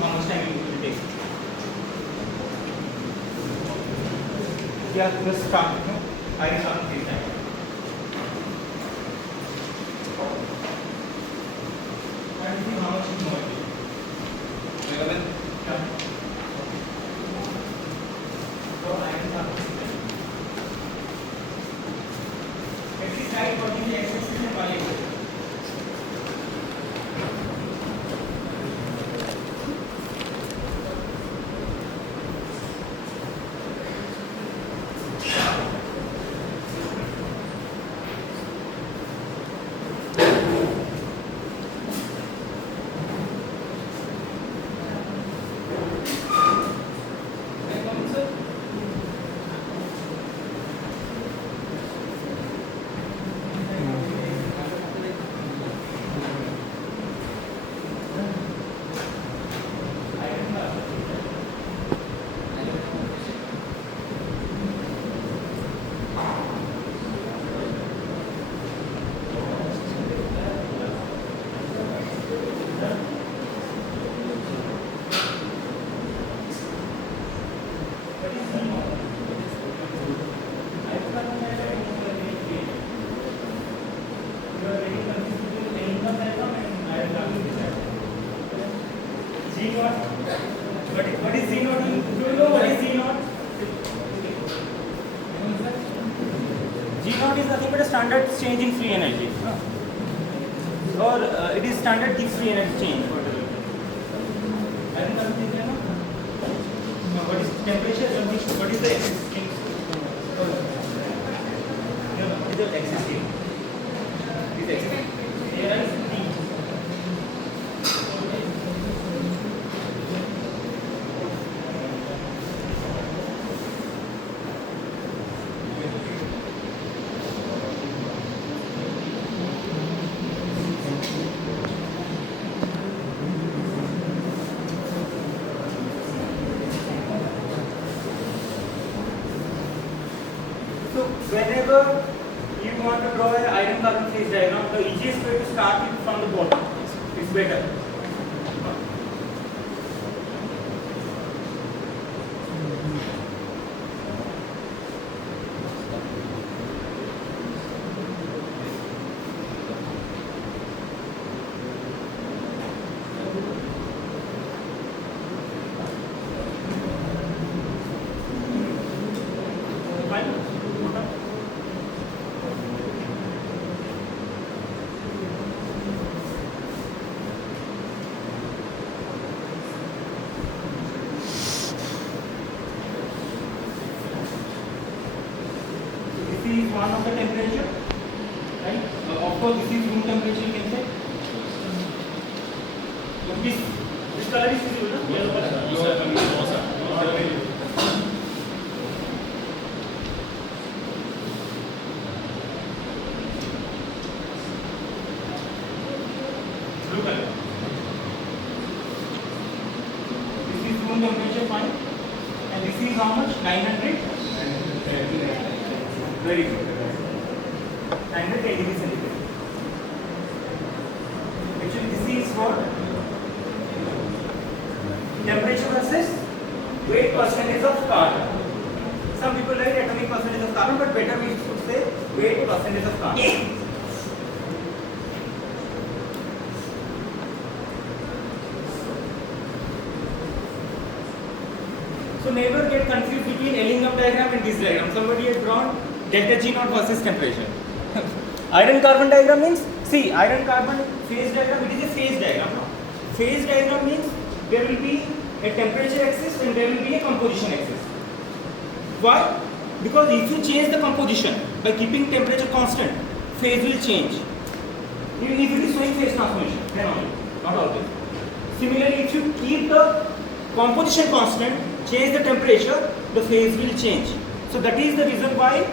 how much time it will take. Yeah, just start. No? Iron carbon phase diagram. And see how much is more. Yeah. So iron carbon phase diagram. X is right, what is the x axis and y axis? What is Z naught? Do you know what is Z naught? Z naught is nothing but a standard change in free energy. Or it is standard Gibbs free energy change. What is temperature? What is the existing? What is the existing? This existing. Here is T. So whenever you want to draw an iron carbon phase diagram, the easiest way to start it from the bottom. It's better. This is one of the temperature, right? Of course, this is room temperature, you can say. This color is visible, no? Yellow color. Blue color. This is room temperature, fine. And this is how much? 900. Very good. 910 degrees centigrade. Actually, this is what temperature versus weight percentage of carbon. Some people like atomic percentage of carbon, but better we should say weight percentage of carbon. So never get confused between Ellingham diagram and this diagram. Somebody has drawn delta G naught versus temperature. Iron carbon diagram means, see, iron carbon phase diagram, it is a phase diagram. No? Phase diagram means there will be a temperature axis and there will be a composition axis. Why? Because if you change the composition by keeping temperature constant, phase will change. If it is showing phase transformation, then only, not always. Similarly, if you keep the composition constant, change the temperature, the phase will change. So that is the reason why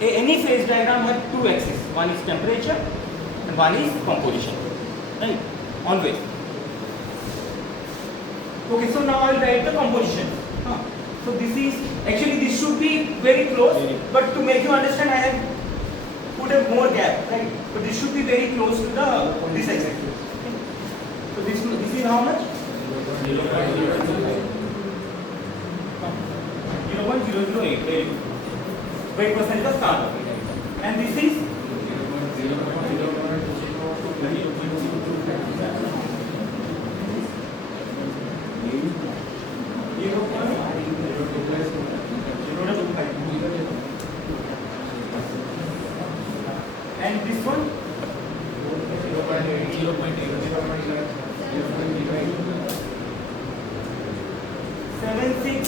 any phase diagram has two axes. One is temperature and one is composition. Right? Always. Okay, so now I will write the composition. So this is, actually this should be very close, but to make you understand I have put a more gap, right? But this should be very close to the this axis. So this is how much? 0.008. Weight percentage of carbon. And this is 0.025. And this one 0.76.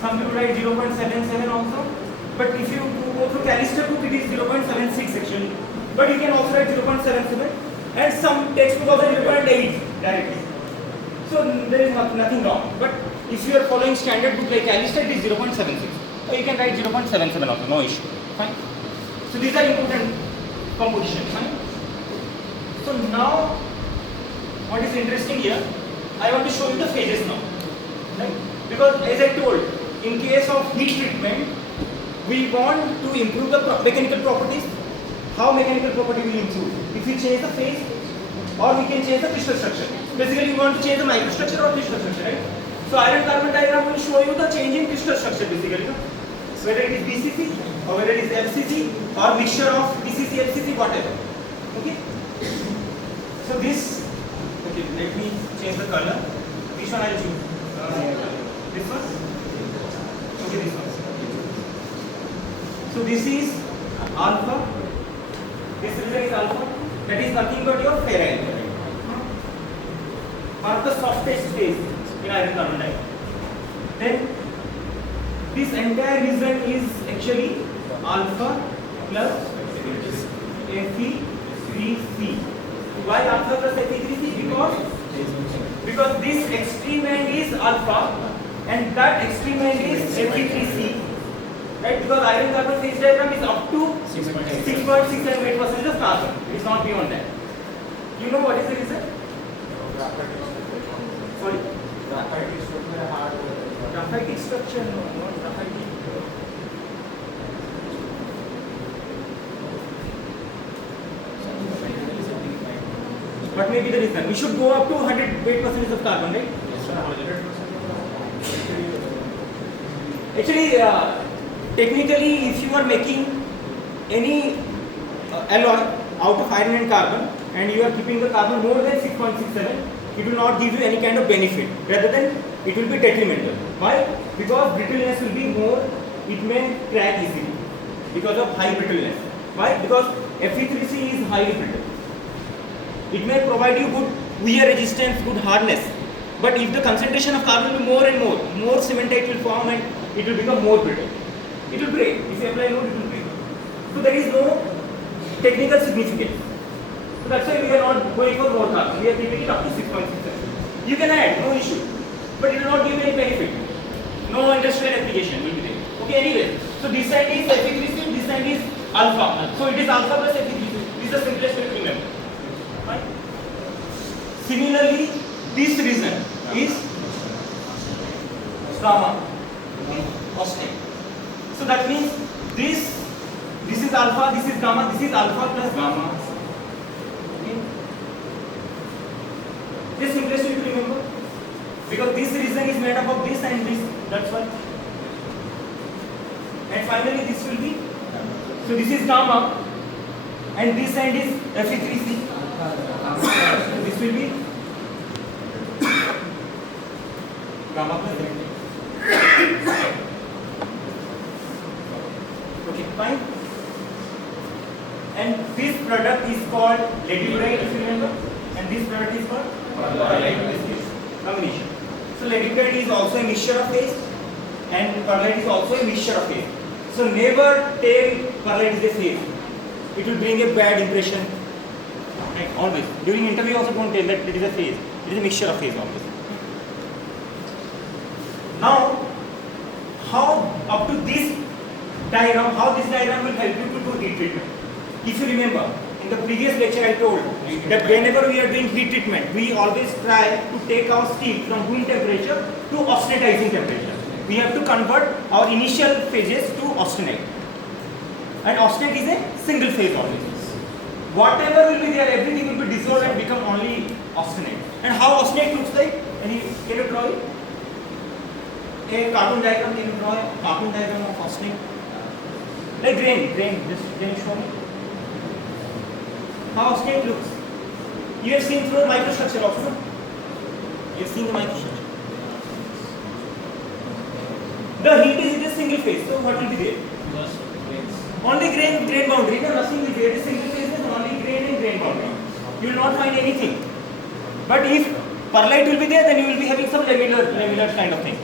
Some people write 0.77 also. But if you go through Callister book, it is 0.76 actually. But you can also write 0.77. And some textbook also 0.8 directly. So there is nothing wrong. But if you are following standard book like Callister, it is 0.76. So you can write 0.77 also, no issue. Fine. So these are important compositions. Fine. So now, what is interesting here, I want to show you the phases now. Right? Because as I told, in case of heat treatment, we want to improve the mechanical properties. How mechanical property will improve? If we change the phase, or we can change the crystal structure. Basically, we want to change the microstructure or crystal structure, right? So iron carbon diagram will show you the change in crystal structure basically. Whether it is BCC or whether it is FCC or mixture of BCC, FCC, whatever. Okay. So this, okay, let me change the color. Which one I'll choose? This one? Okay, this one. So this is alpha. This region is alpha. That is nothing but your ferrite. One of the softest phase in iron carbon diagram. Then this entire region is actually alpha plus Fe3C. Why alpha plus Fe3C? Because this extreme end is alpha and that extreme end is Fe3C. Right? Because iron carbon phase diagram is up to 6.678% of carbon. It is not beyond that. You know what is the reason? Sorry? Graphitic structure, no, not graphitic. What may be the reason? We should go up to 100 weight percentage of carbon, right? Actually, technically, if you are making any alloy out of iron and carbon and you are keeping the carbon more than 6.67, it will not give you any kind of benefit. Rather than it will be detrimental. Why? Because brittleness will be more, it may crack easily because of high brittleness. Why? Because Fe3C is highly brittle. It may provide you good wear resistance, good hardness. But if the concentration of carbon will be more and more cementite will form and it will become more brittle. It will break. If you apply load, it will break. So there is no technical significance. So that's why we are not going for more carbon. We are keeping it up to 6.67. You can add, no issue. But it will not give any benefit. No industrial application will be there. Okay, anyway. So this side is Fe3C, this side is alpha. So it is alpha plus Fe3C. This is the simplest way to remember. Right? Similarly, this region is gamma, austenite. So that means this is alpha, this is gamma, this is alpha plus gamma. Okay. This simplest way to remember. Because this region is made up of this and this. That's why. And finally this will be. So this is gamma. And this end is Fe3C. This will be gamma plus delta. Okay, fine. And this product is called ladybirite, if you remember. And this product is called combination. So ladybirite is also a mixture of phase, and perlite is also a mixture of phase. So never tell perlite is a phase. It will bring a bad impression. Right? Always. During interview also don't tell that it is a phase. It is a mixture of phase always. Now, how up to this diagram, how this diagram will help you to do heat treatment. If you remember, in the previous lecture I told that whenever we are doing heat treatment, we always try to take our steel from room temperature to austenitizing temperature. We have to convert our initial phases to austenite. And austenite is a single phase always. Whatever will be there, everything will be dissolved and become only austenite. And how austenite looks like? Can you draw it? A cartoon diagram. Can you draw a cartoon diagram of austenite? Like grain. Just can you show me how austenite looks? You have seen through microstructure also. No? You have seen the microstructure. The heat is in a single phase. So what will be there? Only grain boundary. No, nothing will be there. It is single phase is only grain and grain boundary. You will not find anything. But if perlite will be there, then you will be having some lamellar kind of thing.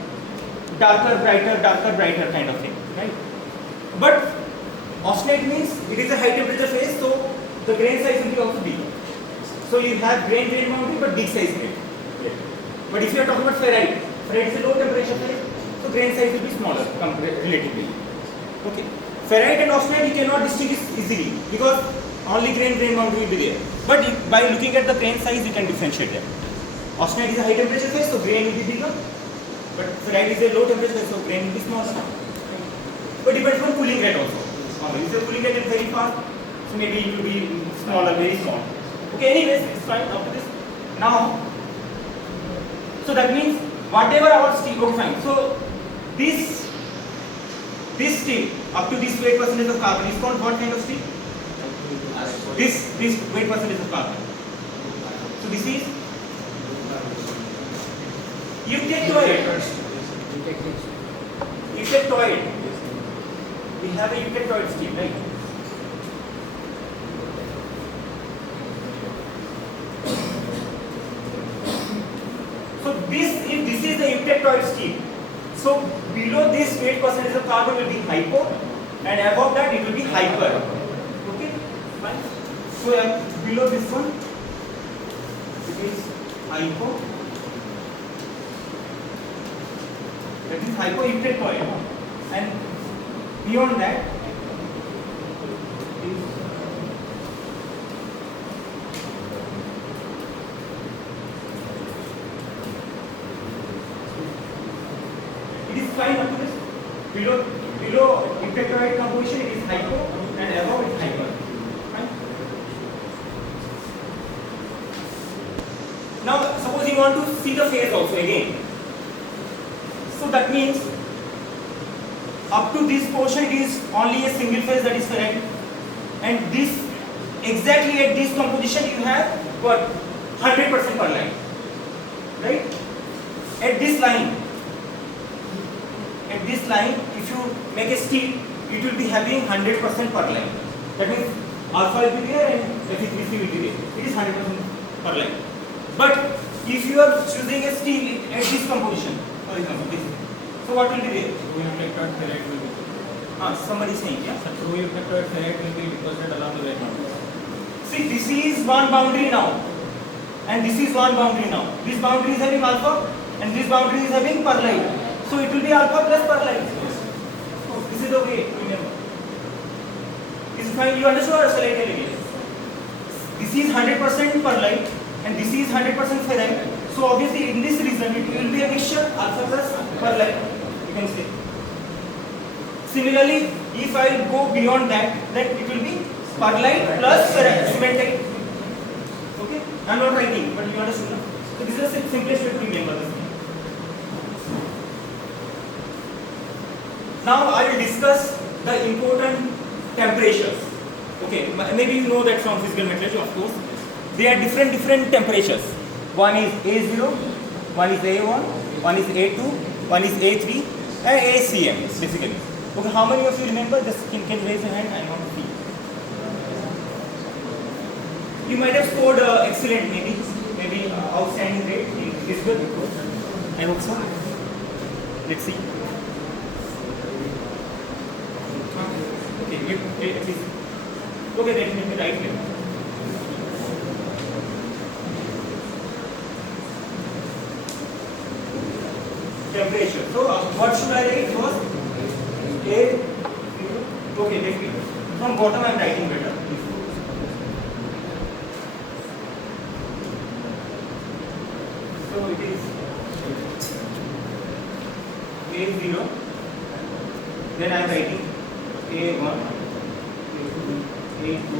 Darker, brighter kind of thing. Right? But austenite means it is a high temperature phase, so the grain size will be also big. So you have grain boundary but big size grain. But if you are talking about ferrite is a low temperature phase, so grain size will be smaller relatively. Okay. Ferrite and austenite you cannot distinguish easily because only grain boundary will be there. But by looking at the grain size you can differentiate them. Austenite is a high temperature phase, so grain will be bigger. But ferrite is a low temperature phase, so grain will be smaller. But depends on cooling rate also. If the cooling rate is very fast, so maybe it will be smaller, very small. Okay, anyways, it's fine after this. Now, so that means whatever our steel, okay fine. So this steel up to this weight percentage of carbon is called what kind of steel? This weight percentage of carbon. So this is eutectoid. Eutectoid. We have a eutectoid steel, right? So this is the eutectoid steel. So below this weight percentage of carbon will be hypo, and above that it will be hyper. Okay, fine. So below this one it is hypo. That is hypo eutectoid, and beyond that is fine up to this. Below eutectoid composition it is hypo, and above it is hyper. Fine. Now suppose you want to see the phase also again. So that means up to this portion it is only a single phase, that is ferrite, and this exactly at this composition you have what 100% perlite, right? At this line, if you make a steel, it will be having 100% perlite. That means alpha will be there and Fe3C will be there. It is 100% perlite. But if you are choosing a steel at this composition, for example, this, so what will be there? True eutectoid ferrite will be. Somebody is saying, yeah. So true eutectoid ferrite will be deposited along the weight boundary. See, this is one boundary now, and this is one boundary now. This boundary is having alpha, and this boundary is having perlite. So it will be alpha plus perlite. So this is the way to remember. Is it fine? You understood or shall I tell again? This is 100% perlite and this is 100% ferrite. So obviously in this region it will be a mixture alpha plus perlite. You can say. Similarly, if I go beyond that, then it will be perlite plus cementite. Okay? I am not writing, but you understood now. So this is the simplest way to remember this. Now I will discuss the important temperatures. Okay, maybe you know that from physical metallurgy, of course. There are different temperatures. One is A0, one is A1, one is A2, one is A3, and ACM basically. Okay, how many of you remember? Just can raise your hand. I want to see. You might have scored excellent, maybe outstanding grade. Is good. I hope so. Let's see. Okay, at least. Okay, let me write here. Temperature. So, what should I write first? A. Okay, let me. From bottom, I am writing better. So, it is A0. Then I am writing A1, A2,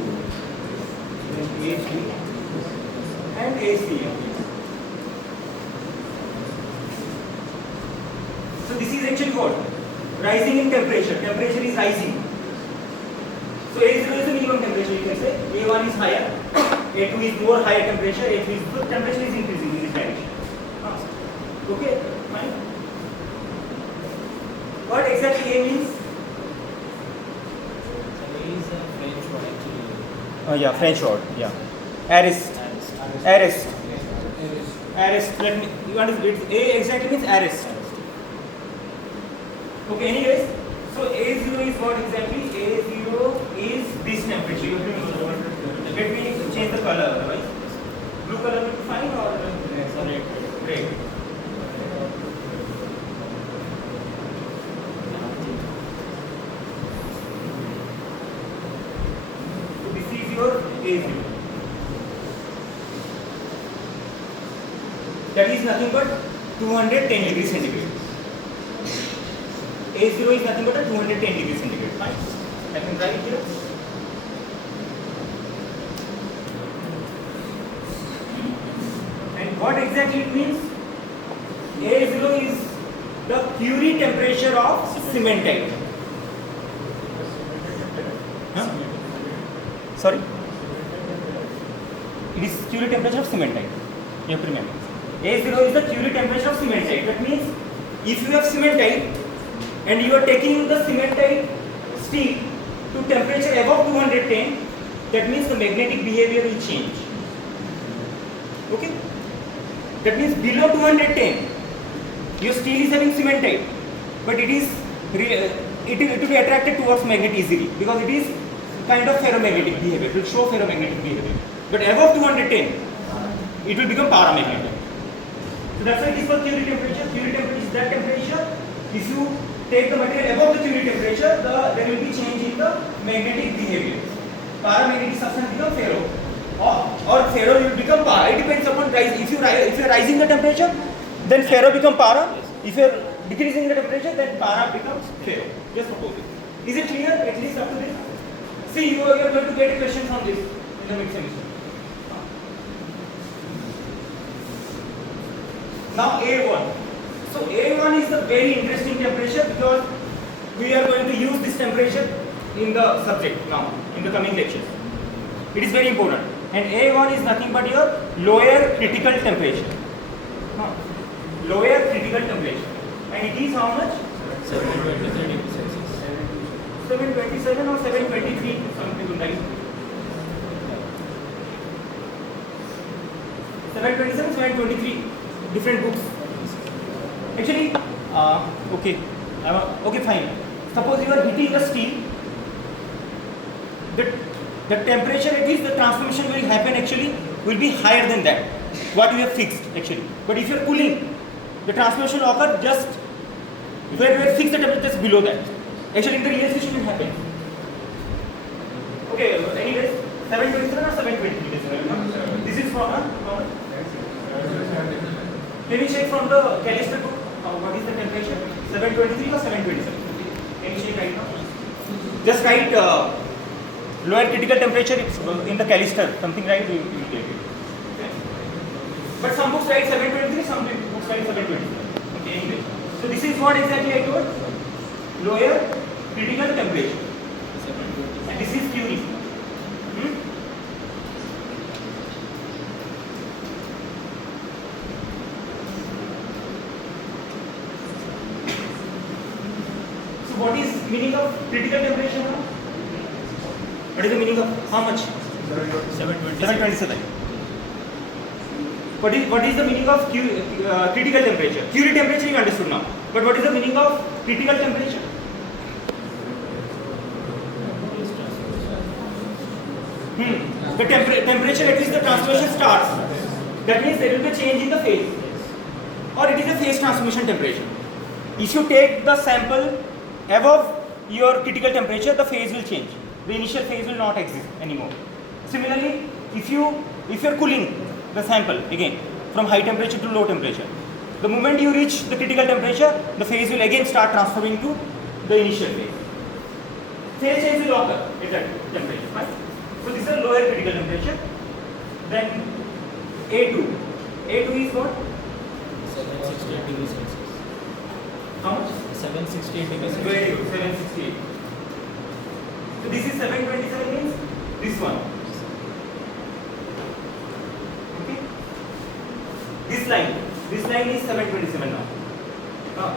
then A3, and ACM. So this is actually what? Rising in temperature. Temperature is rising. So A0 is the minimum temperature, you can say. A1 is higher, A2 is more higher temperature, A3 is the temperature is increasing in this direction. Okay, fine. What exactly A means? A is a French word actually. Oh yeah, French word. Yeah. Arrest. Arrest. Arrest. Let me. You understand? A exactly means arrest. Okay. Anyways, so A0 is what exactly? A0 is this temperature. Let me change the color. Otherwise, blue color will be fine or Red. red. So this is your A0. That is nothing but 210 degrees centigrade. A0 is nothing but a 210 degrees centigrade. Fine. I can write it here. And what exactly it means? A0 is the Curie temperature of cementite. Huh? Sorry? It is Curie temperature of cementite. You have to remember. A0 is the Curie temperature of cementite. That means if you have cementite and you are taking the cementite steel to temperature above 210, that means the magnetic behavior will change. Okay? That means below 210, your steel is having cementite, but it will be attracted towards magnet easily because it is kind of ferromagnetic behavior. It will show ferromagnetic behavior. But above 210, it will become paramagnetic. So that's why it is called Curie temperature. Curie temperature is that temperature. If you take the material above the Curie temperature, there will be change in the magnetic behavior. Paramagnetic substance become ferro, or ferro will become para. It depends upon rise. If you are rising the temperature, then ferro become para. If you are decreasing the temperature, then para becomes ferro. Just suppose it. Is it clear? At least up to this. See, you are going to get a question from this in the mid semester. Now A1. So A1 is a very interesting temperature because we are going to use this temperature in the subject now, in the coming lectures. It is very important. And A1 is nothing but your lower critical temperature. Lower critical temperature. And it is how much? 723 degrees Celsius. 727 or 723, something like 727, 723. Different books. Actually, okay. Okay, fine. Suppose you are heating the steel. The temperature at which the transformation will happen actually will be higher than that. What we have fixed actually. But if you are cooling, the transformation will occur just where we have fixed the temperature just below that. Actually, in the real situation will happen. Okay. Anyways, 727 or 723. This is from can you check from the Callister book what is the temperature? 723 or 727? Can you check right now? Just write lower critical temperature in the Callister, something right, you will get it. Okay. But some books write 723, some books write 727. Okay, anyway. So this is what exactly I told? Lower critical temperature. And this is Curie. What is meaning of critical temperature now? What is the meaning of how much? 727. What is the meaning of critical temperature? Curie temperature you understood now. But what is the meaning of critical temperature? The temperature at which the transformation starts. That means there will be a change in the phase. Or it is a phase transformation temperature. If you take the sample above your critical temperature, the phase will change. The initial phase will not exist anymore. Similarly, if you are cooling the sample again from high temperature to low temperature, the moment you reach the critical temperature, the phase will again start transforming to the initial phase. Phase change will occur at that temperature. Right? So this is a lower critical temperature. Then A2. A2 is what? 768 degrees Celsius. How much? 768 degrees Celsius. Very good, 768. So this is 727 means this one. Okay. This line is 727 now.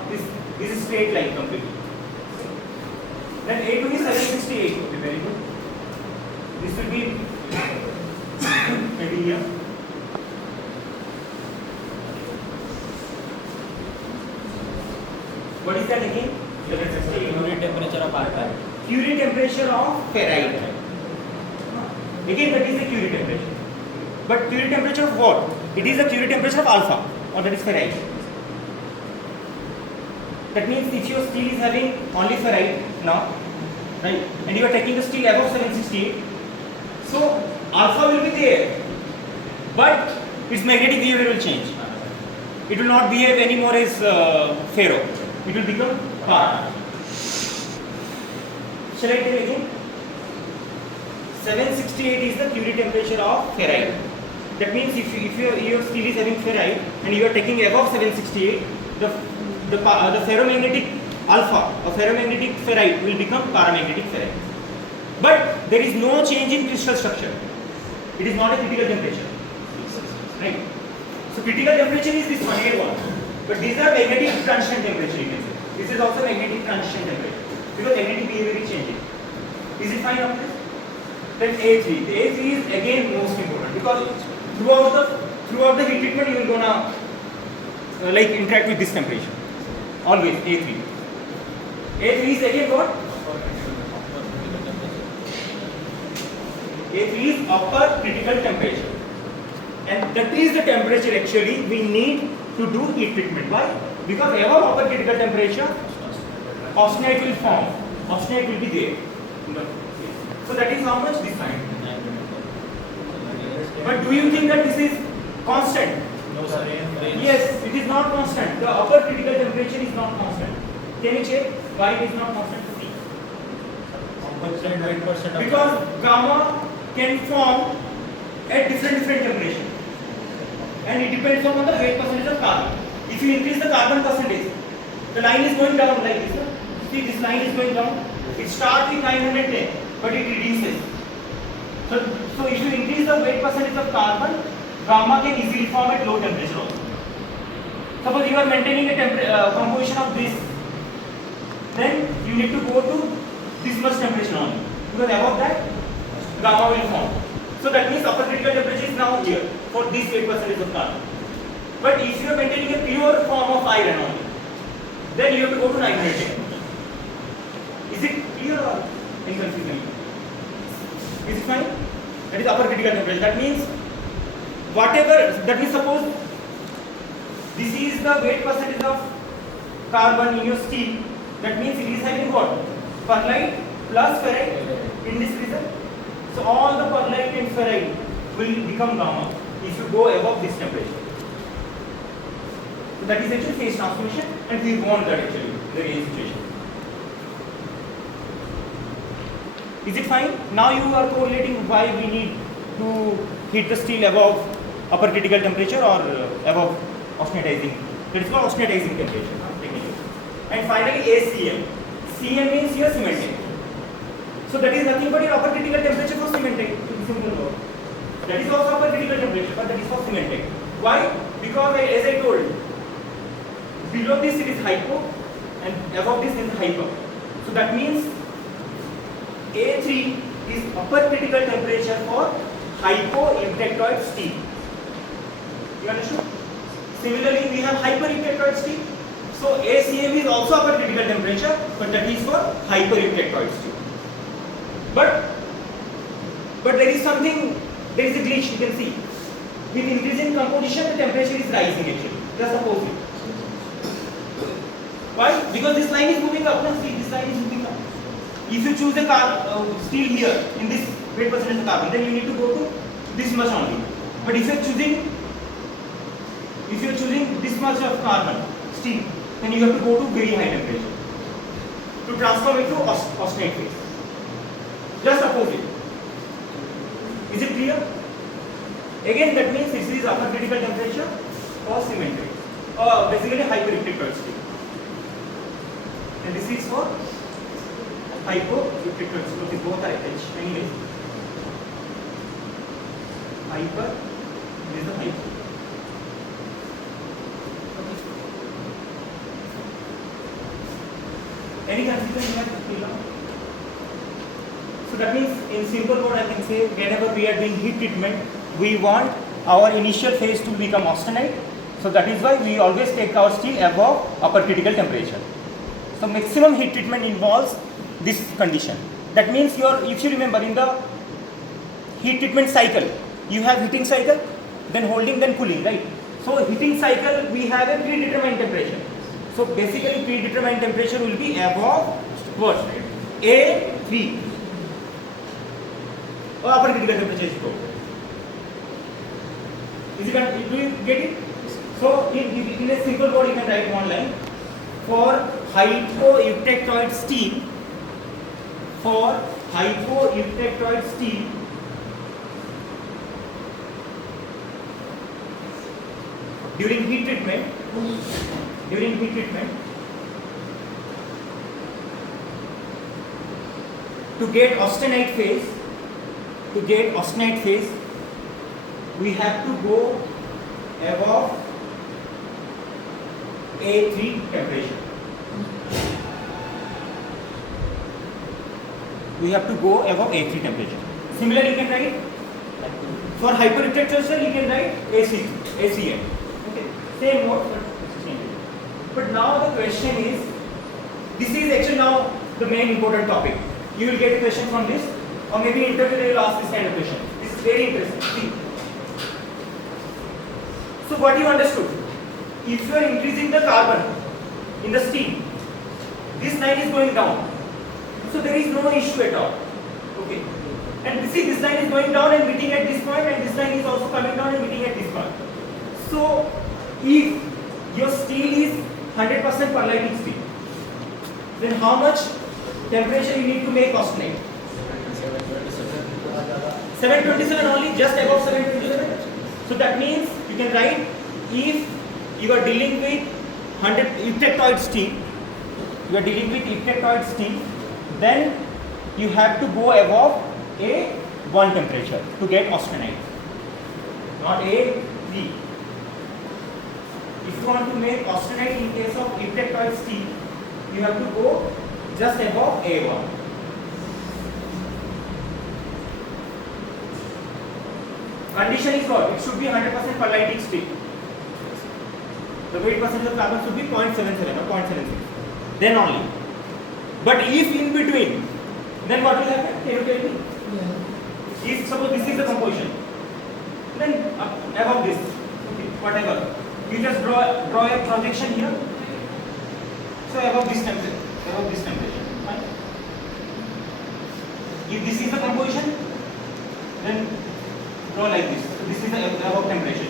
This is straight line completely. Then A2 is 768. Okay, very good. This will be maybe here. What is that again? 768. Curie temperature of alpha. Curie temperature of ferrite. Again, that is the Curie temperature. But Curie temperature of what? It is the Curie temperature of alpha, or that is ferrite. That means if your steel is having only ferrite now, right, and you are taking the steel above 768, so alpha will be there, but its magnetic behavior will change. It will not behave anymore as ferro. It will become carbon. Shall I tell again? 768 is the Curie temperature of ferrite. That means if your steel is having ferrite and you are taking above 768, the ferromagnetic alpha or ferromagnetic ferrite will become paramagnetic ferrite. But there is no change in crystal structure. It is not a critical temperature. Right? So critical temperature is this one, A1. But these are magnetic transition temperature, you can say. This is also magnetic transition temperature. Because magnetic behavior is changing. Is it fine up this? Then A3. The A3 is again most important because throughout the heat treatment you will gonna like interact with this temperature. Always A3. A3 is again what? A3 is upper critical temperature. And that is the temperature actually we need to do heat treatment. Why? Because above upper critical temperature, austenite will form. Austenite will be there. So that is how much this time. But do you think that this is constant? No, sir. Yes, it is not constant. The upper critical temperature is not constant. Can you check why it is not constant? See. Because gamma can form at different temperature. And it depends on the weight percentage of carbon. If you increase the carbon percentage, the line is going down like this. See, this line is going down. It starts with 910, but it reduces. So if you increase the weight percentage of carbon, gamma can easily form at low temperature also. Suppose you are maintaining a composition of this, then you need to go to this much temperature only. Because above that, gamma will form. So that means upper critical temperature is now here for this weight percentage of carbon. But if you are maintaining a pure form of iron only, then you have to go to 910. Is it clear or inconfusing? Is it fine? That is upper critical temperature. That means suppose this is the weight percentage of carbon in your steel. That means it is having what? Perlite plus ferrite in this region. So all the perlite and ferrite will become gamma if you go above this temperature. So that is actually phase transformation, and we want that actually in the real situation. Is it fine? Now you are correlating why we need to heat the steel above upper critical temperature or above austenitizing. That is called austenitizing temperature technically. And finally ACM. CM means your cementing. So that is nothing but your upper critical temperature for cementing. That is also upper critical temperature, but that is for cementing. Why? Because as I told, below this it is hypo and above this is hyper. So that means A3 is upper critical temperature for hypoeutectoid steel. You understood? Similarly, we have hypereutectoid steel. So ACM is also upper critical temperature, but that is for hypereutectoid steel. But there is something, there is a glitch you can see. With increasing composition, the temperature is rising actually. Just opposite. Why? Because this line is moving up. Now see, this line is moving up. If you choose a steel here in this weight percentage of carbon, then you need to go to this much only. But if you are choosing this much of carbon steel, then you have to go to very high temperature to transform it to austenite phase. Just opposite. Is it clear? Again, that means this is upper critical temperature for cementing, or basically hypereutectoid steel. And this is for hypoelectric currents. Okay, both are H. Anyway, hyper. This is the hyper. Any confusion you have till now? So that means in simple word I can say whenever we are doing heat treatment, we want our initial phase to become austenite. So that is why we always take our steel above upper critical temperature. So maximum heat treatment involves this condition. That means if you remember in the heat treatment cycle, you have heating cycle, then holding, then cooling, right? So heating cycle we have a predetermined temperature. So basically predetermined temperature will be above what? A3 or upper critical temperature is called. Do you get it? So in a simple word you can write one line. For hypoeutectoid steel, during heat treatment, to get austenite phase, we have to go above A3 temperature. We have to go above A3 temperature. Similarly, you can write for hypereutectoid cell, you can write ACM. Okay, same word, but now the question is, this is actually now the main important topic. You will get a question from this, or maybe in interview they will ask this kind of question. This is very interesting. See. So what you understood? If you are increasing the carbon in the steel, this line is going down. So there is no issue at all. Okay. And this line is going down and meeting at this point, and this line is also coming down and meeting at this point. So if your steel is 100% perlite steel, then how much temperature you need to make austenite? 727 only, just above 727. So that means you can write, if you are dealing with 100 eutectoid steel, then you have to go above A1 temperature to get austenite, not A3. If you want to make austenite in case of eutectoid steel, you have to go just above A1. Condition is what? It should be 100% perlite steel. The weight percentage of carbon should be 0.77 or 0.76. Then only. But if in between, then what will happen? Can you tell me? Yeah. If suppose this is the composition, then above this, okay, whatever. You just draw a projection here. So above this temperature. Fine. If this is the composition, then draw like this. So this is the above temperature.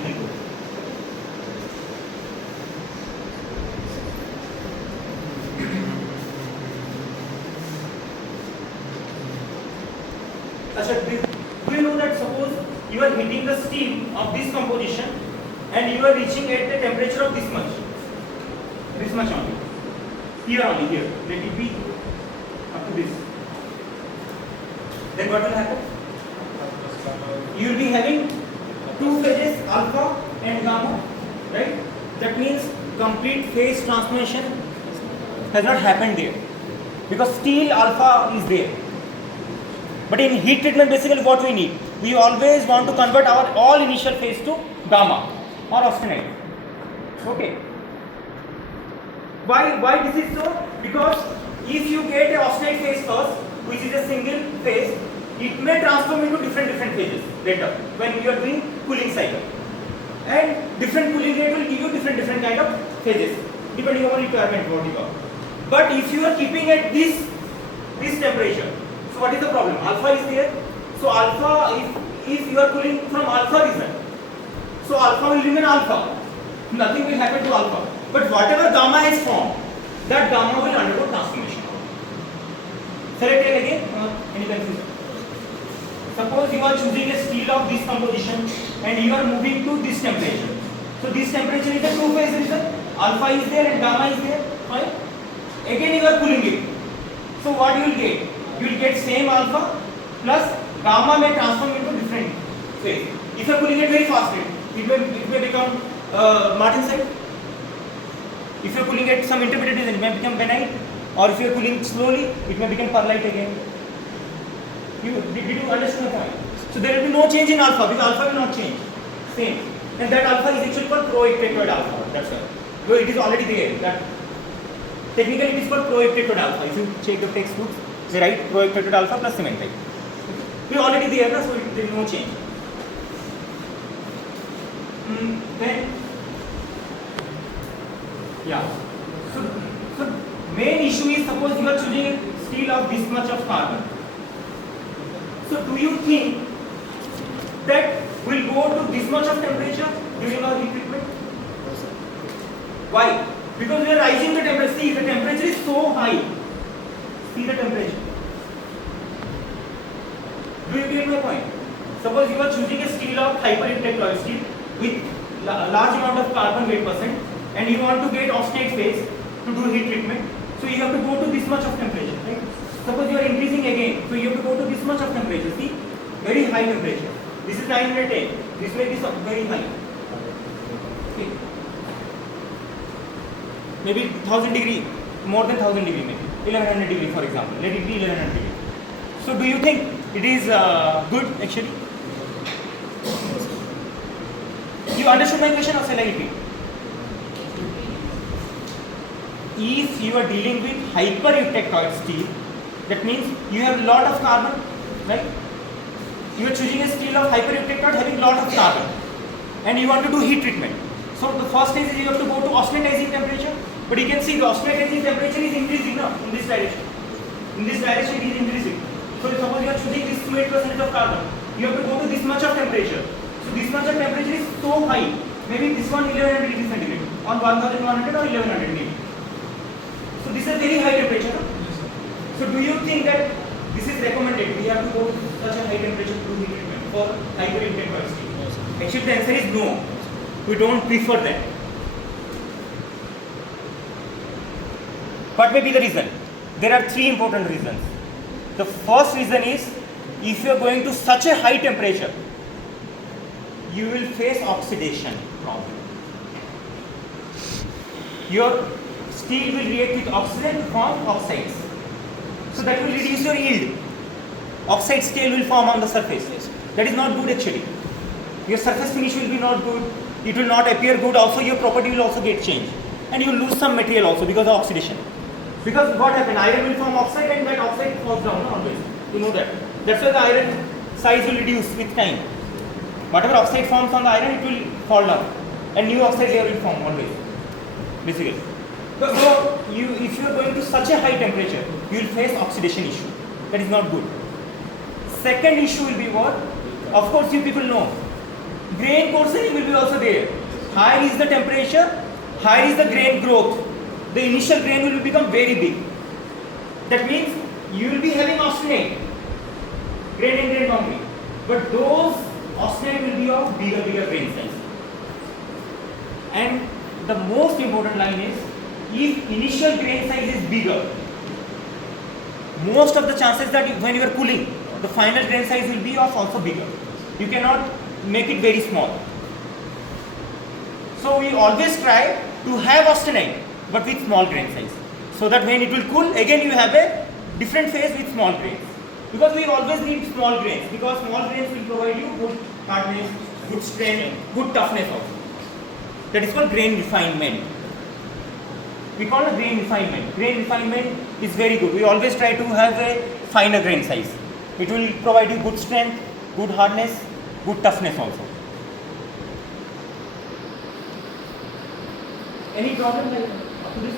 Do you know that suppose you are heating the steel of this composition and you are reaching at the temperature of this much only. Here, let it be up to this. Then what will happen? You will be having two phases, alpha and gamma, right? That means complete phase transformation has not happened there, because still alpha is there. But in heat treatment, basically what we need, we always want to convert our all initial phase to gamma or austenite. Okay. Why this is so? Because if you get a austenite phase first, which is a single phase, it may transform into different phases later when you are doing cooling cycle. And different cooling rate will give you different kind of phases depending upon requirement what you got. But if you are keeping at this temperature, so what is the problem? Alpha is there. So alpha, if you are cooling from alpha region, so alpha will remain alpha. Nothing will happen to alpha. But whatever gamma is formed, that gamma will undergo transformation. Select it again. Any confusion? Suppose you are choosing a steel of this composition and you are moving to this temperature. So this temperature is a two-phase region. Alpha is there and gamma is there. Fine. again you are cooling it. So what you will get? You will get same alpha plus gamma may transform into different phase. If you are cooling it very fast, it may become martensite. If you are cooling at some intermediate region, it may become benite, or if you are cooling slowly, it may become perlite again. Did you understand the point? So there will be no change in alpha because alpha will not change. Same. And that alpha is actually called pro-ectetoid alpha. That's why. So it is already there. That technically it is called pro-ectetoid alpha. If you check the textbooks, they write pro-ectetoid alpha plus cementite. We are already there, so there is no change. Then, yeah. So main issue is suppose you are choosing steel of this much of carbon. So do you think that will go to this much of temperature during our heat treatment? Why? Because we are rising the temperature. See, the temperature is so high. See the temperature. Do you get my point? Suppose you are choosing a steel of hyperintellectual steel with large amount of carbon weight percent, and you want to get austenite phase to do heat treatment. So you have to go to this much of temperature, right? Suppose you are increasing again, so you have to go to this much of temperature. See, very high temperature. This is 910. This may be very high. Okay. Maybe 1000 degree, more than 1000 degree, maybe 1100 degree, for example. Let it be 1100 degree. So do you think it is good actually? You understood my question, or shall I repeat? If you are dealing with hypereutectoid steel, that means you have a lot of carbon, right? You are choosing a steel of hypereutectoid having lot of carbon, and you want to do heat treatment. So the first stage is you have to go to austenitizing temperature, but you can see the austenitizing temperature is increasing now in this direction. In this direction it is increasing. So suppose you are choosing this 8% of carbon, you have to go to this much of temperature. So this much of temperature is so high, maybe this one 1100 degrees centigrade on 1100 or 1100 degree. So this is very high temperature. No? So do you think that this is recommended? We have to go to such a high temperature to do heat treatment for hyperintellectual steel? Actually the answer is no. We don't prefer that. What may be the reason? There are three important reasons. The first reason is, if you are going to such a high temperature, you will face oxidation problem. Your steel will react with oxygen to form oxides. So that will reduce your yield. Oxide scale will form on the surface. That is not good actually. Your surface finish will be not good. It will not appear good. Also your property will also get changed. And you will lose some material also because of oxidation. Because what happened? Iron will form oxide and that oxide falls down always. You know that. That's why the iron size will reduce with time. Whatever oxide forms on the iron, it will fall down. And new oxide layer will form always. Basically. So if you are going to such a high temperature, you will face oxidation issue. That is not good. Second issue will be what? Of course you people know. Grain coarsening will be also there. Higher is the temperature, higher is the grain growth. The initial grain will become very big. That means you will be having austenite, grain and grain boundary. But those austenite will be of bigger grain size. And the most important line is, if initial grain size is bigger, most of the chances that when you are cooling, the final grain size will be of also bigger. You cannot make it very small. So we always try to have austenite, but with small grain size, so that when it will cool, again you have a different phase with small grains. Because we always need small grains, because small grains will provide you good hardness, good strength, good toughness also. That is called grain refinement. We call it grain refinement. Grain refinement is very good. We always try to have a finer grain size. It will provide you good strength, good hardness, good toughness also. Any problem like up to this?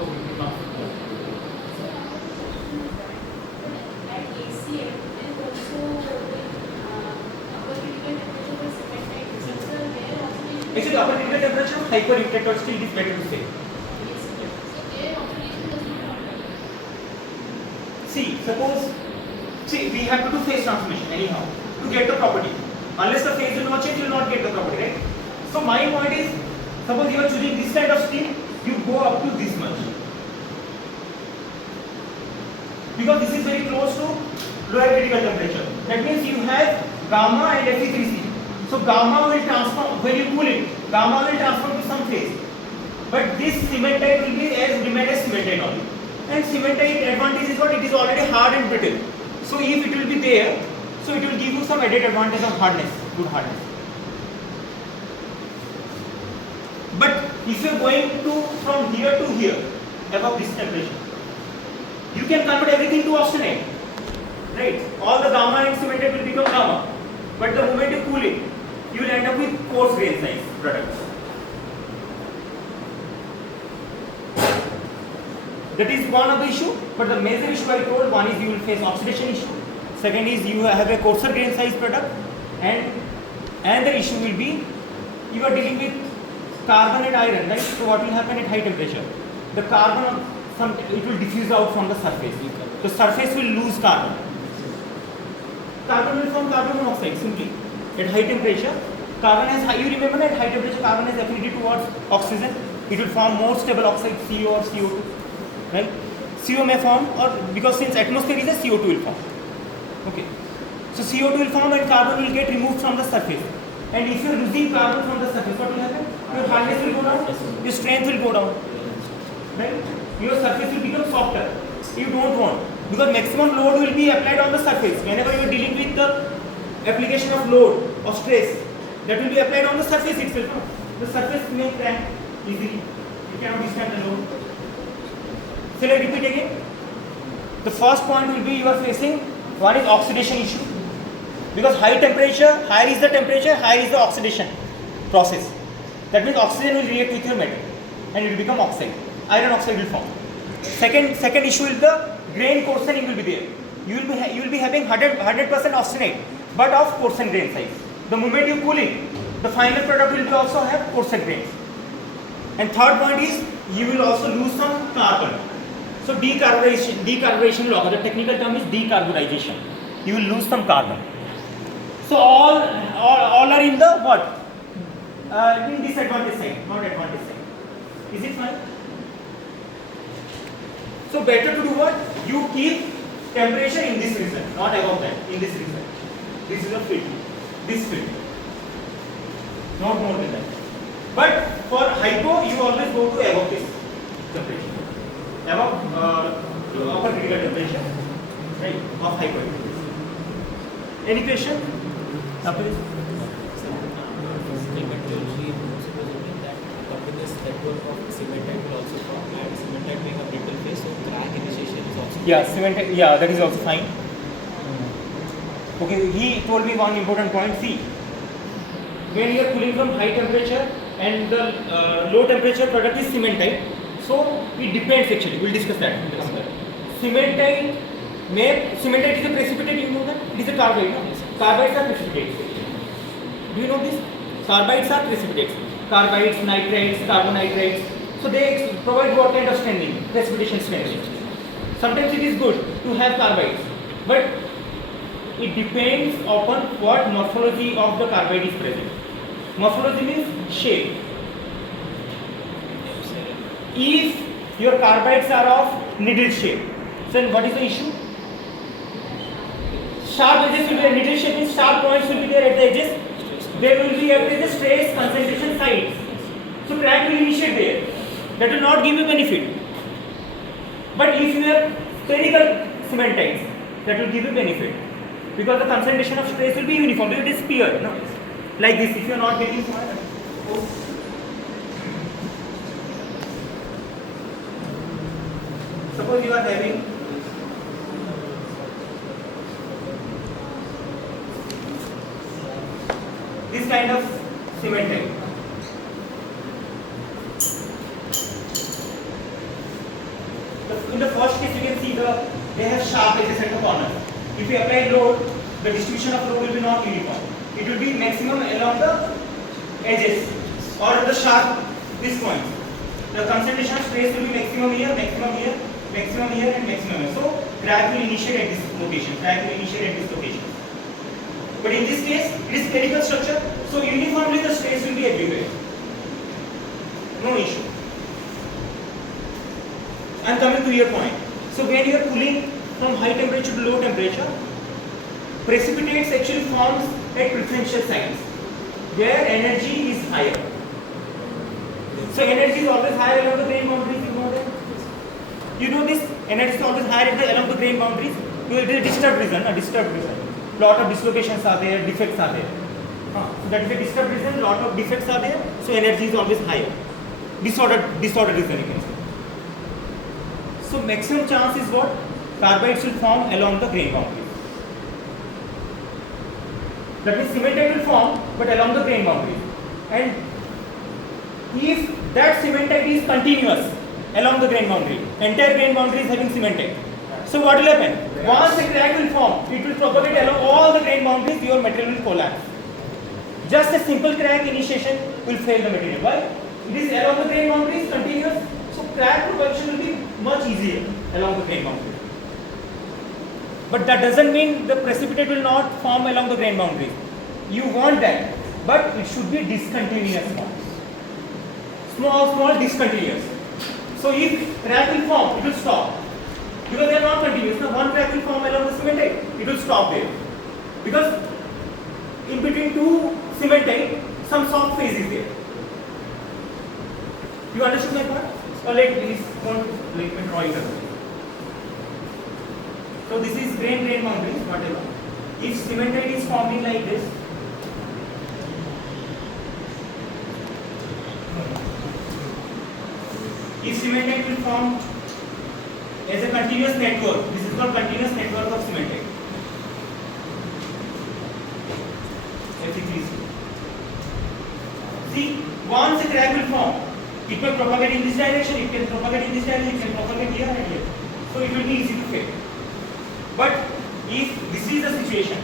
Okay, no. Actually, upper critical temperature, hypereutectoid steel is better to say. See, we have to do phase transformation anyhow to get the property. Unless the phase will not change, you will not get the property, right? So my point is, suppose you are choosing this kind of steel, you go up to this much. very close to lower critical temperature. That means you have gamma and Fe3C. So gamma will transform when you cool it. Gamma will transform to some phase. But this cementite will be remain as cementite only. And cementite advantage is what? It is already hard and brittle. So if it will be there, so it will give you some added advantage of hardness, good hardness. But if you are going to from here to here, above this temperature, you can convert everything to austenite, right? All the gamma and cementite will become gamma. But the moment you cool it, you will end up with coarse grain size products. That is one of the issue. But the major issue I told, one is you will face oxidation issue. Second is you have a coarser grain size product, and the issue will be you are dealing with carbon and iron, right? So what will happen at high temperature? The carbon, it will diffuse out from the surface. The surface will lose carbon. Carbon will form carbon monoxide simply. At high temperature, carbon has high. You remember that at high temperature, carbon has affinity towards oxygen. It will form more stable oxide, CO or CO2, right? CO may form, or because since atmosphere is a CO2 will form. Okay. So CO2 will form and carbon will get removed from the surface. And if you are losing carbon from the surface, what will happen? Your hardness will go down, your strength will go down, right? Your surface will become softer. You don't want, because maximum load will be applied on the surface. Whenever you are dealing with the application of load or stress, that will be applied on the surface itself. The surface may crack easily. You cannot withstand the load. Shall I repeat again? The first point will be you are facing, one is oxidation issue. Because high temperature, higher is the temperature, higher is the oxidation process. That means oxygen will react with your metal and it will become oxide. Iron oxide will form. Second issue is the grain coarsening will be there. You will be having 100% austenite, but of coarsen grain size. The moment you cool it, the final product will also have coarsen grains. And third point is you will also lose some carbon. So decarburization will occur. The technical term is decarburization. You will lose some carbon. So all are in the what? In disadvantage side, not advantage side. Is it fine? So better to do what? You keep temperature in this region, not above that, in this region. This is a field. This field. Not more than that. But for hypo, you always go to above this temperature. Above upper critical temperature, right? Of hypo. Any question? Yeah, cement. Yeah, that is also fine. Okay, he told me one important point. See, when you are cooling from high temperature and the low temperature product is cementite, so it depends actually. We'll discuss that. Cementite is a precipitate. You know that it is a carbide. No? Carbides are precipitates. Do you know this? Carbides are precipitates. Carbides, nitrites, carbonitrides. So they provide what kind of strengthening? Precipitation strengthening. Sometimes it is good to have carbides, but it depends upon what morphology of the carbide is present. Morphology means shape. If your carbides are of needle shape, then what is the issue? Sharp edges will be, needle shape means sharp points will be there at the edges. There will be at the stress concentration sites. So crack will initiate there. That will not give you benefit. But if you have spherical cementites, that will give you benefit. Because the concentration of stress will be uniform. It is sphere. No? Like this, if you are not getting suppose you are having this kind of cementite. In the first case, you can see they have sharp edges at the corner. If you apply load, the distribution of load will be not uniform. It will be maximum along the edges or the sharp this point. The concentration of stress will be maximum here, maximum here, maximum here, and maximum here. So crack will initiate at this location. Crack will initiate at this location. But in this case, it is spherical structure, so uniformly the stress will be everywhere. No issue. I am coming to your point. So when you are cooling from high temperature to low temperature, precipitates actually forms at preferential sites where energy is higher. So energy is always higher along the grain boundaries, you know that? You know this, energy is always higher along the grain boundaries. Because it is a disturbed region, a disturbed region. Lot of dislocations are there, defects are there. So that is a disturbed region, lot of defects are there, so energy is always higher. Disordered region you can say. So maximum chance is what? Carbides will form along the grain boundaries. That means cementite will form but along the grain boundaries. And if that cementite is continuous along the grain boundary, entire grain boundary is having cementite. So what will happen? Once a crack will form, it will propagate along all the grain boundaries, your material will collapse. Just a simple crack initiation will fail the material. Why? It is along the grain boundaries, continuous, so crack propagation will be much easier along the grain boundary. But that doesn't mean the precipitate will not form along the grain boundaries. You want that, but it should be discontinuous form. Small discontinuous. So if crack will form, it will stop. Because they are not continuous. Now one crack will form along the cementite, it will stop there. Because in between two cementite, some soft phase is there. You understood my part? Or let me draw it up. So this is grain boundaries, whatever. If cementite is forming like this, if cementite will form as a continuous network, this is called continuous network of cementite. See, once a crack will form, it may propagate in this direction, it can propagate in this direction, it can propagate here and here. So it will be easy to fail. But if this is the situation,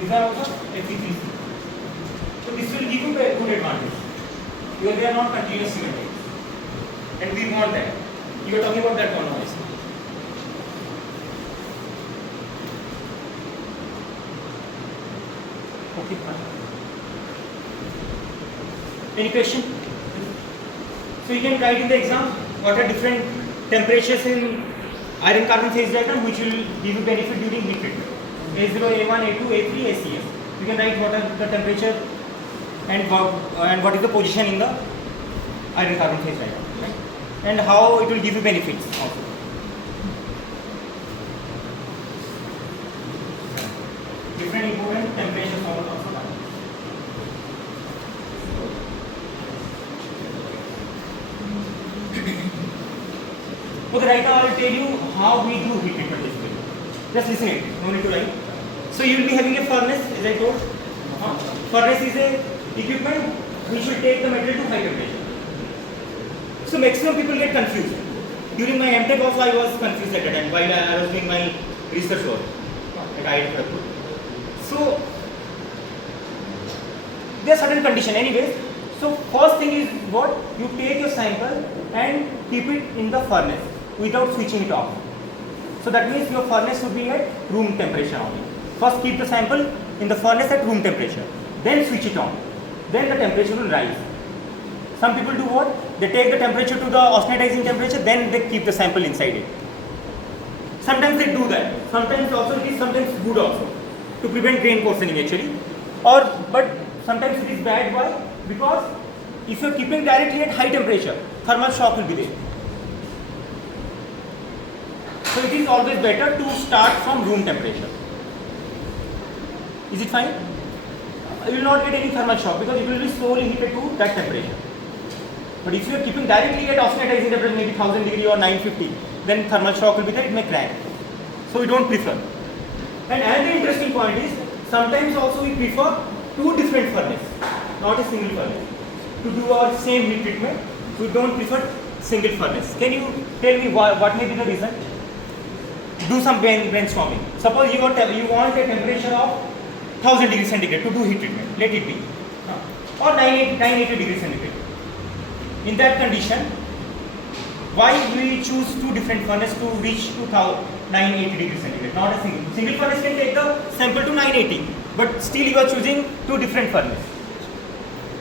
these are also FE3C. So this will give you a good advantage. Because they are not continuous cementite. And we want that. You are talking about that one noise. Okay, fine. Any question? So you can write in the exam what are different temperatures in iron carbon phase diagram which will give you benefit during heat treatment. A0, A1, A2, A3, ACS. You can write what are the temperature and what is the position in the iron carbon phase diagram. And how it will give you benefits also. Different important temperatures also. Okay, right now I will tell you how we do heat treatment basically. Just listen it, no need to write. So you will be having a furnace, as I told. Furnace is a equipment which will take the material to high temperature. So maximum people get confused. During my MTech also I was confused at that time while I was doing my research work at IIT Kharagpur. So there are certain conditions anyways. So first thing is what? You take your sample and keep it in the furnace without switching it off. So that means your furnace should be at room temperature only. First keep the sample in the furnace at room temperature. Then switch it on. Then the temperature will rise. Some people do what? They take the temperature to the austenitizing temperature, then they keep the sample inside it. Sometimes they do that. Sometimes also it is sometimes good also to prevent grain coarsening actually. But sometimes it is bad. Why? Because if you are keeping directly at high temperature, thermal shock will be there. So it is always better to start from room temperature. Is it fine? You will not get any thermal shock because it will be slowly heated to that temperature. But if you are keeping directly at austenitizing temperature, maybe 1000 degree or 950, then thermal shock will be there, it may crack. So we don't prefer. And another interesting point is, sometimes also we prefer two different furnaces, not a single furnace. To do our same heat treatment, we don't prefer single furnace. Can you tell me what may be the reason? Do some brainstorming. Suppose you want a temperature of 1000 degrees centigrade to do heat treatment, let it be. Or 980 degrees centigrade. In that condition, Why we choose two different furnaces to reach to 980 degrees centigrade? Not a single furnace can take the sample to 980, but still you are choosing two different furnaces.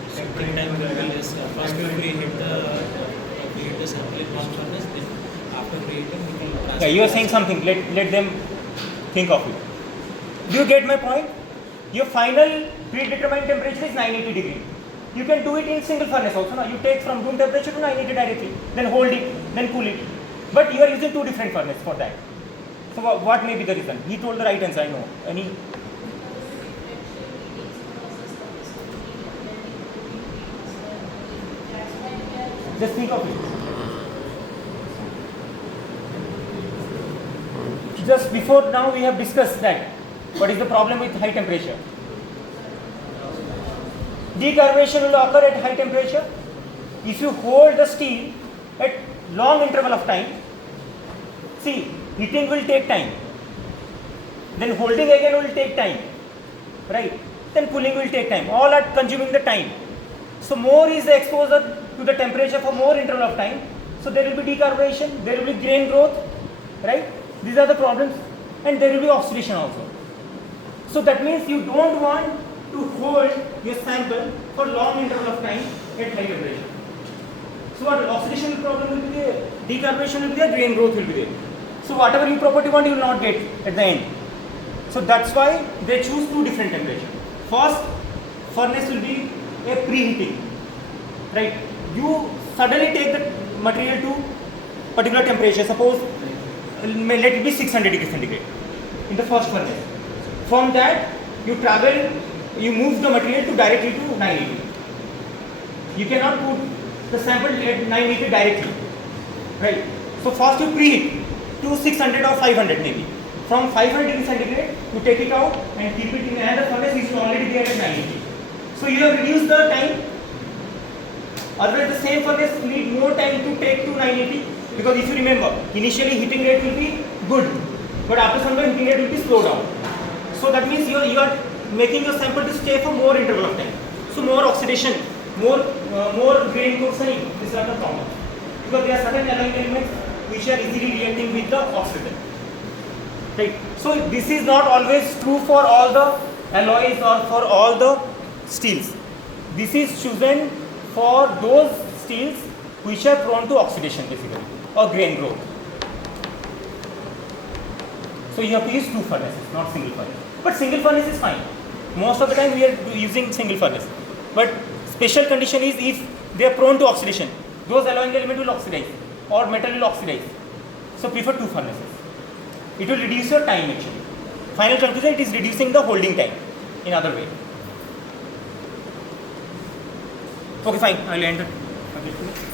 Second time we will just first we preheat the sample in one furnace, then after preheating we will transfer. Okay, you are saying something. Let them think of it. Do you get my point? Your final predetermined temperature is 980 degree. You can do it in single furnace also. Now you take from room temperature to 980 directly, then hold it, then cool it. But you are using two different furnaces for that. So what may be the reason? He told the right answer. I know. Any? Just think of it. Just before now we have discussed that. What is the problem with high temperature? Decarboration will occur at high temperature. If you hold the steel at long interval of time, see, heating will take time. Then holding again will take time. Right? Then cooling will take time. All are consuming the time. So more is the exposure to the temperature for more interval of time. So there will be decarboration, there will be grain growth. Right? These are the problems. And there will be oxidation also. So that means you don't want to hold your sample for long interval of time at high temperature. So what oxidation problem will be there, decarboration will be there, grain growth will be there. So whatever you property want, you will not get at the end. So that's why they choose two different temperatures. First furnace will be a preheating. Right? You suddenly take the material to particular temperature. Suppose let it be 600 degrees centigrade in the first furnace. From that you travel, you move the material to directly to 980. You cannot put the sample at 980 directly, right? So first you preheat to 600 or 500 maybe. From 500 degrees centigrade, you take it out and keep it in another furnace which is already there at 980. So you have reduced the time. Otherwise the same furnace need more time to take to 980, because if you remember, initially heating rate will be good, but after some time heating rate will be slowed down. So that means you are making your sample to stay for more interval of time. So more oxidation, more grain coarsening, these are the problem. Because there are certain alloying elements which are easily reacting with the oxygen. Right. So this is not always true for all the alloys or for all the steels. This is chosen for those steels which are prone to oxidation basically or grain growth. So you have to use two furnaces, not single furnace. But single furnace is fine. Most of the time we are using single furnace. But special condition is if they are prone to oxidation, those alloying element will oxidize or metal will oxidize. So prefer two furnaces. It will reduce your time actually. Final conclusion, it is reducing the holding time in other way. Okay, fine. I will end it.